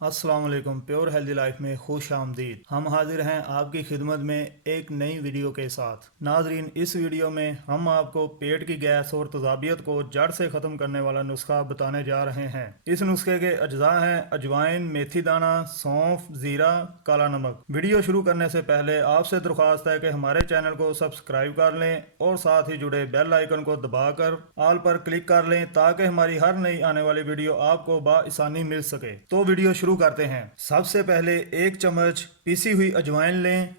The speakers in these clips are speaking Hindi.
अस्सलाम वालेकुम। प्योर हेल्दी लाइफ में खुश आमदीद। हम हाजिर हैं आपकी खिदमत में एक नई वीडियो के साथ। नाजरीन, इस वीडियो में हम आपको पेट की गैस और तेजाबियत को जड़ से ख़त्म करने वाला नुस्खा बताने जा रहे हैं। इस नुस्खे के अज्जा हैं अजवाइन, मेथी दाना, सौंफ, ज़ीरा, काला नमक। वीडियो शुरू करने से पहले आपसे दरख्वास्त है कि हमारे चैनल को सब्सक्राइब कर लें और साथ ही जुड़े बेल आइकन को दबाकर ऑल पर क्लिक कर लें ताकि हमारी हर नई आने वाली वीडियो आपको बाआसानी मिल सके। तो वीडियो शुरू करते हैं। सबसे पहले एक चम्मच पीसी हुई अजवाइन लें।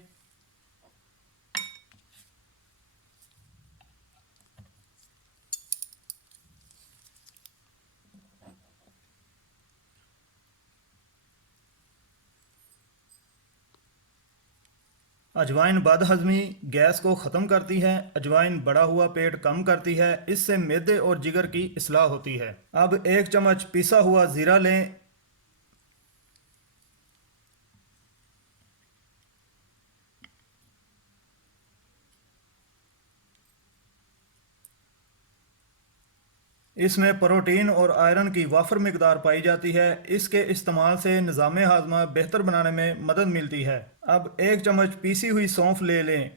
अजवाइन बदहजमी गैस को ख़त्म करती है। अजवाइन बढ़ा हुआ पेट कम करती है। इससे मैदे और जिगर की इस्लाह होती है। अब एक चम्मच पिसा हुआ ज़ीरा लें। इसमें प्रोटीन और आयरन की वाफर मिकदार पाई जाती है। इसके इस्तेमाल से निज़ाम हाजमा बेहतर बनाने में मदद मिलती है। अब एक चम्मच पीसी हुई सौंफ ले लें।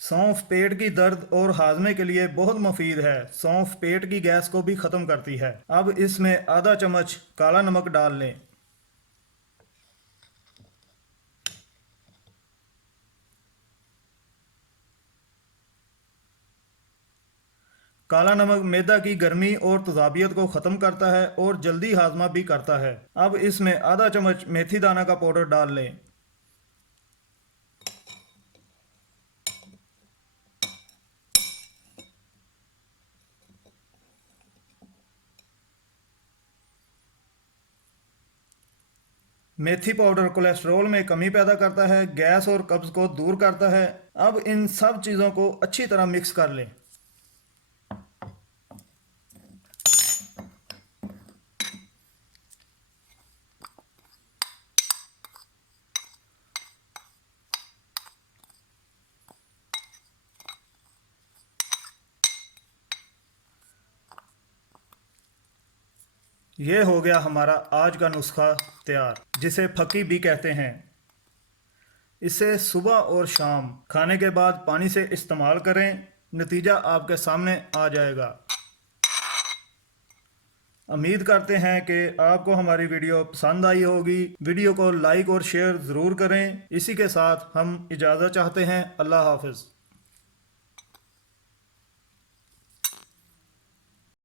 सौंफ पेट की दर्द और हाजमे के लिए बहुत मुफीद है। सौंफ पेट की गैस को भी ख़त्म करती है। अब इसमें आधा चम्मच काला नमक डाल लें। काला नमक मैदा की गर्मी और तेजाबियत को ख़त्म करता है और जल्दी हाजमा भी करता है। अब इसमें आधा चम्मच मेथी दाना का पाउडर डाल लें। मेथी पाउडर कोलेस्ट्रॉल में कमी पैदा करता है, गैस और कब्ज़ को दूर करता है। अब इन सब चीज़ों को अच्छी तरह मिक्स कर लें। ये हो गया हमारा आज का नुस्खा तैयार, जिसे फकी भी कहते हैं। इसे सुबह और शाम खाने के बाद पानी से इस्तेमाल करें। नतीजा आपके सामने आ जाएगा। उम्मीद करते हैं कि आपको हमारी वीडियो पसंद आई होगी। वीडियो को लाइक और शेयर ज़रूर करें। इसी के साथ हम इजाज़त चाहते हैं। अल्लाह हाफ़िज़।